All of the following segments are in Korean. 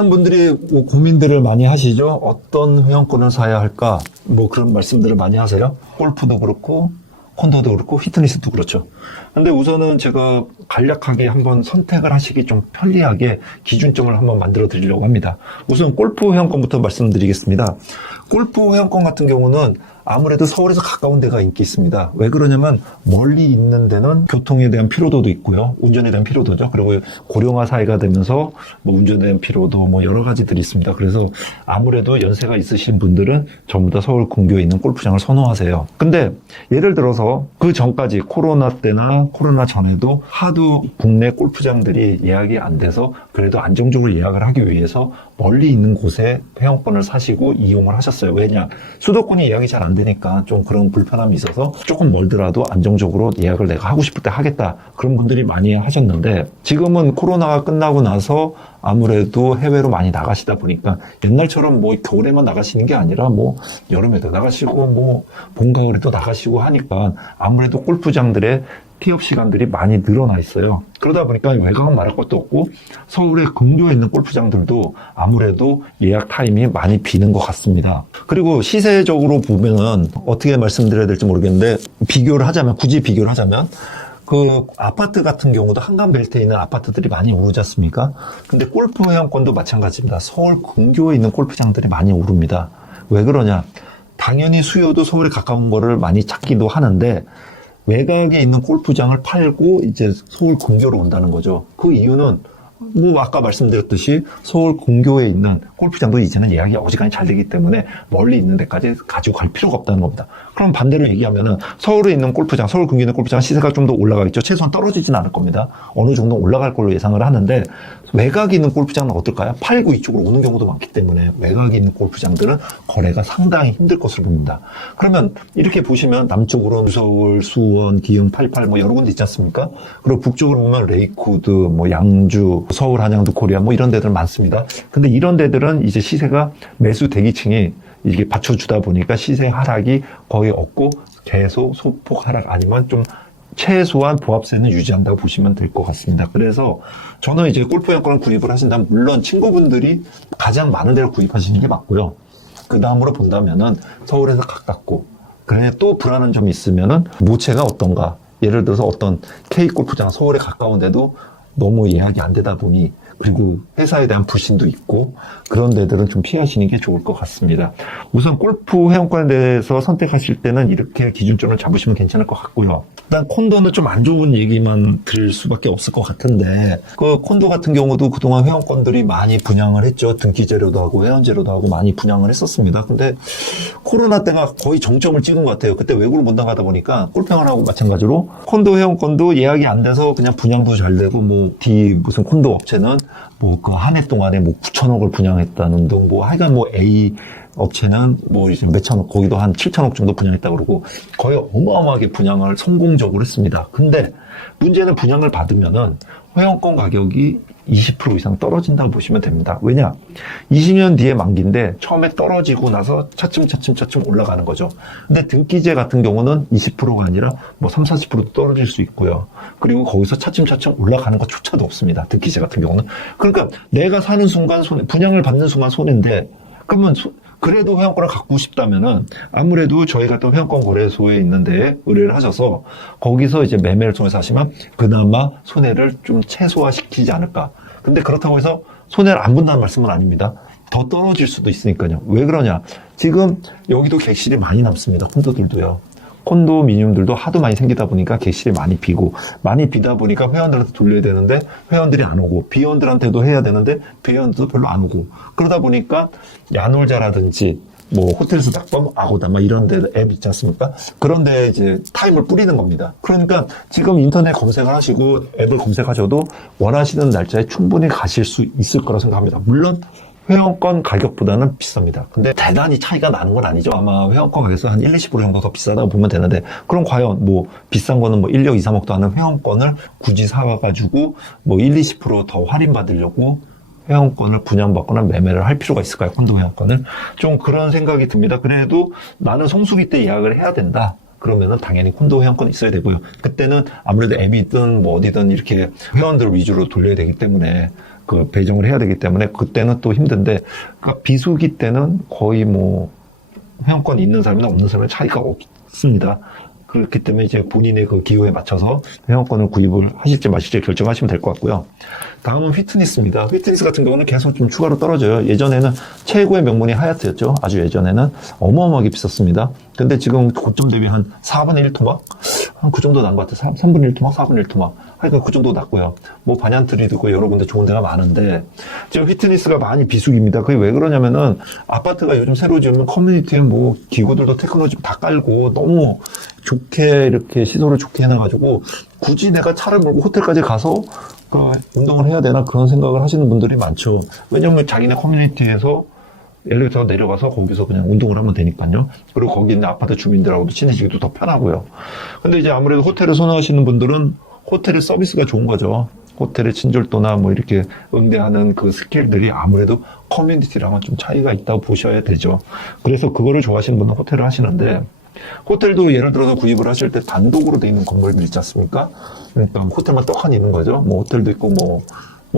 많은 분들이 뭐 고민들을 많이 하시죠. 어떤 회원권을 사야 할까? 뭐 그런 말씀들을 많이 하세요. 골프도 그렇고, 콘도도 그렇고, 피트니스도 그렇죠. 근데 우선은 제가 간략하게 한번 선택을 하시기 좀 편리하게 기준점을 한번 만들어 드리려고 합니다. 우선 골프 회원권부터 말씀드리겠습니다. 골프 회원권 같은 경우는 아무래도 서울에서 가까운 데가 인기 있습니다. 왜 그러냐면 멀리 있는 데는 교통에 대한 피로도도 있고요. 운전에 대한 피로도죠. 그리고 고령화 사회가 되면서 뭐 운전에 대한 피로도 뭐 여러 가지들이 있습니다. 그래서 아무래도 연세가 있으신 분들은 전부 다 서울 근교에 있는 골프장을 선호하세요. 근데 예를 들어서 그 전까지 코로나 때나 코로나 전에도 하도 국내 골프장들이 예약이 안 돼서 그래도 안정적으로 예약을 하기 위해서 멀리 있는 곳에 회원권을 사시고 이용을 하셨어요. 왜냐? 수도권이 예약이 잘 안 되니까 좀 그런 불편함이 있어서 조금 멀더라도 안정적으로 예약을 내가 하고 싶을 때 하겠다. 그런 분들이 많이 하셨는데 지금은 코로나가 끝나고 나서 아무래도 해외로 많이 나가시다 보니까 옛날처럼 뭐 겨울에만 나가시는 게 아니라 뭐 여름에도 나가시고 뭐 봄, 가을에도 나가시고 하니까 아무래도 골프장들의 티업 시간들이 많이 늘어나 있어요. 그러다 보니까 외곽은 말할 것도 없고 서울의 근교에 있는 골프장들도 아무래도 예약 타임이 많이 비는 것 같습니다. 그리고 시세적으로 보면은 어떻게 말씀드려야 될지 모르겠는데 비교를 하자면 굳이 비교를 하자면 그 아파트 같은 경우도 한강 벨트에 있는 아파트들이 많이 오르지 않습니까? 근데 골프 회원권도 마찬가지입니다. 서울 근교에 있는 골프장들이 많이 오릅니다. 왜 그러냐? 당연히 수요도 서울에 가까운 거를 많이 찾기도 하는데 외곽에 있는 골프장을 팔고 이제 서울 근교로 온다는 거죠. 그 이유는 뭐 아까 말씀드렸듯이 서울 근교에 있는 골프장도 이제는 예약이 어지간히 잘 되기 때문에 멀리 있는 데까지 가지고 갈 필요가 없다는 겁니다. 그럼 반대로 얘기하면은 서울에 있는 골프장, 서울 근교에 있는 골프장 시세가 좀 더 올라가겠죠. 최소한 떨어지진 않을 겁니다. 어느 정도 올라갈 걸로 예상을 하는데 외곽에 있는 골프장은 어떨까요? 팔고 이쪽으로 오는 경우도 많기 때문에 외곽에 있는 골프장들은 거래가 상당히 힘들 것으로 봅니다. 그러면 이렇게 보시면 남쪽으로 서울, 수원, 기흥, 88 뭐 여러 군데 있지 않습니까? 그리고 북쪽으로 보면 레이코드, 뭐 양주, 서울, 한양도 코리아 뭐 이런 데들 많습니다. 근데 이런 데들은 이제 시세가 매수 대기층이 이게 받쳐주다 보니까 시세 하락이 거의 없고 계속 소폭 하락 아니면 좀 최소한 보합세는 유지한다고 보시면 될 것 같습니다. 그래서 저는 이제 골프 회원권을 구입을 하신다면 물론 친구분들이 가장 많은 데를 구입하시는 게 맞고요. 그 다음으로 본다면은 서울에서 가깝고 그래 또 불안한 점이 있으면은 모체가 어떤가. 예를 들어서 어떤 K 골프장 서울에 가까운데도 너무 예약이 안 되다 보니 그리고 회사에 대한 불신도 있고 그런 데들은 좀 피하시는 게 좋을 것 같습니다. 우선 골프 회원권에 대해서 선택하실 때는 이렇게 기준점을 잡으시면 괜찮을 것 같고요. 일단 콘도는 좀 안 좋은 얘기만 드릴 수밖에 없을 것 같은데 그 콘도 같은 경우도 그동안 회원권들이 많이 분양을 했죠. 등기제로도 하고 회원제로도 하고 많이 분양을 했었습니다. 근데 코로나 때가 거의 정점을 찍은 것 같아요. 그때 외국을 못 나가다 보니까 골프 회원하고 마찬가지로 콘도 회원권도 예약이 안 돼서 그냥 분양도 잘 되고 뭐 무슨 콘도 업체는 뭐 그 한 해 동안에 뭐 9천억을 분양했다는 등 뭐 하여간 뭐 A 업체는 뭐 이제 몇천억 거기도 한 7천억 정도 분양했다고 그러고 거의 어마어마하게 분양을 성공적으로 했습니다. 근데 문제는 분양을 받으면은 회원권 가격이 20% 이상 떨어진다고 보시면 됩니다. 왜냐? 20년 뒤에 만기인데 처음에 떨어지고 나서 차츰 올라가는 거죠. 근데 등기제 같은 경우는 20%가 아니라 뭐 30-40%도 떨어질 수 있고요. 그리고 거기서 차츰 올라가는 것조차도 없습니다. 등기제 같은 경우는. 그러니까 내가 사는 순간 손해, 분양을 받는 순간 손해인데 그러면 그래도 회원권을 갖고 싶다면은 아무래도 저희 같은 회원권 거래소에 있는데 의뢰를 하셔서 거기서 이제 매매를 통해서 하시면 그나마 손해를 좀 최소화시키지 않을까. 근데 그렇다고 해서 손해를 안 본다는 말씀은 아닙니다. 더 떨어질 수도 있으니까요. 왜 그러냐? 지금 여기도 객실이 많이 남습니다. 콘도들도요. 콘도미니움들도 하도 많이 생기다 보니까 객실이 많이 비고 많이 비다 보니까 회원들한테 돌려야 되는데 회원들이 안 오고 비회원들한테도 해야 되는데 비회원들도 별로 안 오고 그러다 보니까 야놀자라든지 뭐 호텔스닷컴, 아고다 이런 데 앱 있지 않습니까? 그런 데 이제 타임을 뿌리는 겁니다. 그러니까 지금 인터넷 검색을 하시고 앱을 검색하셔도 원하시는 날짜에 충분히 가실 수 있을 거라 생각합니다. 물론 회원권 가격보다는 비쌉니다. 근데 대단히 차이가 나는 건 아니죠. 아마 회원권 가격에서 한 1-20% 정도 더 비싸다고 보면 되는데 그럼 과연 뭐 비싼 거는 뭐 1억 2, 3억도 하는 회원권을 굳이 사와가지고 뭐 1-20% 더 할인받으려고 회원권을 분양받거나 매매를 할 필요가 있을까요? 콘도 회원권을. 좀 그런 생각이 듭니다. 그래도 나는 성수기 때 예약을 해야 된다. 그러면은 당연히 콘도 회원권이 있어야 되고요. 그때는 아무래도 앱이든 뭐 어디든 이렇게 회원들 위주로 돌려야 되기 때문에 그 배정을 해야 되기 때문에 그때는 또 힘든데, 그러니까 비수기 때는 거의 뭐 회원권이 있는 사람이나 없는 사람의 차이가 없습니다. 그렇기 때문에 이제 본인의 그 기호에 맞춰서 회원권을 구입을 하실지 마실지 결정하시면 될 것 같고요. 다음은 휘트니스입니다. 휘트니스 같은 경우는 계속 좀 추가로 떨어져요. 예전에는 최고의 명문이 하얏트였죠. 아주 예전에는 어마어마하게 비쌌습니다. 근데 지금 고점 대비 한 4분의 1 토막? 한 그 정도 난 것 같아요. 3분의 1 토막, 4분의 1 토막. 하여간 그 정도 났고요. 뭐 반얀트리도 있고 여러 군데 좋은 데가 많은데, 지금 휘트니스가 많이 비수기입니다. 그게 왜 그러냐면은 아파트가 요즘 새로 지으면 커뮤니티에 뭐 기구들도 테크놀로지 다 깔고 너무 좋게 이렇게 시설을 좋게 해놔가지고 굳이 내가 차를 몰고 호텔까지 가서 운동을 해야 되나 그런 생각을 하시는 분들이 많죠. 왜냐면 자기네 커뮤니티에서 엘리베이터 내려가서 거기서 그냥 운동을 하면 되니까요. 그리고 거기 있는 아파트 주민들하고도 친해지기도 더 편하고요. 근데 이제 아무래도 호텔을 선호하시는 분들은 호텔의 서비스가 좋은 거죠. 호텔의 친절도나 뭐 이렇게 응대하는 그 스킬들이 아무래도 커뮤니티랑은 좀 차이가 있다고 보셔야 되죠. 그래서 그거를 좋아하시는 분은 호텔을 하시는데, 호텔도 예를 들어서 구입을 하실 때 단독으로 돼 있는 건물들 있지 않습니까? 그러니까 호텔만 떡하니 있는 거죠. 뭐 호텔도 있고 뭐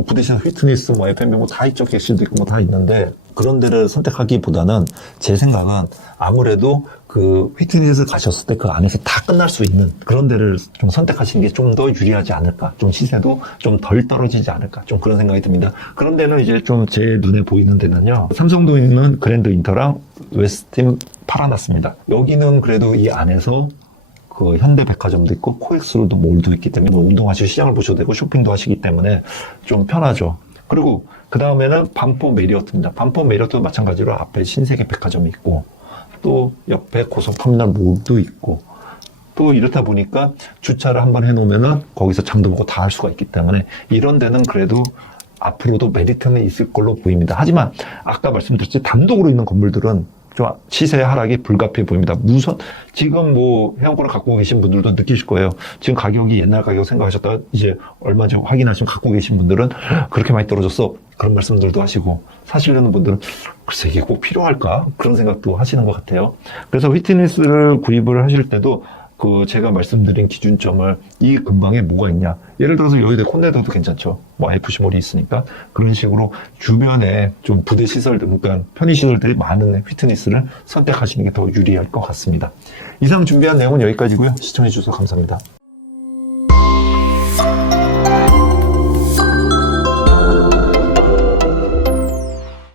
부대시나 휘트니스, 뭐 F&B 뭐 다 있죠. 객실도 있고 뭐 다 있는데, 그런 데를 선택하기보다는 제 생각은 아무래도 그 휘트니스 가셨을 때 그 안에서 다 끝날 수 있는 그런 데를 좀 선택하시는 게 좀 더 유리하지 않을까. 좀 시세도 좀 덜 떨어지지 않을까. 좀 그런 생각이 듭니다. 그런 데는 이제 좀 제 눈에 보이는 데는요. 삼성동에 있는 그랜드 인터랑 웨스틴 파라나스입니다. 여기는 그래도 이 안에서 그 현대백화점도 있고 코엑스로도 몰도 있기 때문에 뭐 운동하시고 시장을 보셔도 되고 쇼핑도 하시기 때문에 좀 편하죠. 그리고 그 다음에는 반포 메리어트입니다. 반포 메리어트도 마찬가지로 앞에 신세계 백화점이 있고 또 옆에 고속터미널 몰도 있고 또 이렇다 보니까 주차를 한번 해놓으면은 거기서 장도 보고 다 할 수가 있기 때문에 이런 데는 그래도 앞으로도 메리트는 있을 걸로 보입니다. 하지만 아까 말씀드렸듯이 단독으로 있는 건물들은 좀 시세 하락이 불가피해 보입니다. 지금 뭐 회원권을 갖고 계신 분들도 느끼실 거예요. 지금 가격이 옛날 가격 생각하셨다가 이제 얼마 전 확인하시면 갖고 계신 분들은 그렇게 많이 떨어졌어. 그런 말씀들도 하시고, 사시려는 분들은 글쎄 이게 꼭 필요할까? 그런 생각도 하시는 것 같아요. 그래서 휘트니스를 구입을 하실 때도 그 제가 말씀드린 기준점을 이 근방에 뭐가 있냐. 예를 들어서 여의도 콘네도도 괜찮죠. 뭐 FC몰이 있으니까 그런 식으로 주변에 좀 부대 시설들, 그러니까 편의 시설들이 많은 휘트니스를 선택하시는 게 더 유리할 것 같습니다. 이상 준비한 내용은 여기까지고요. 시청해 주셔서 감사합니다.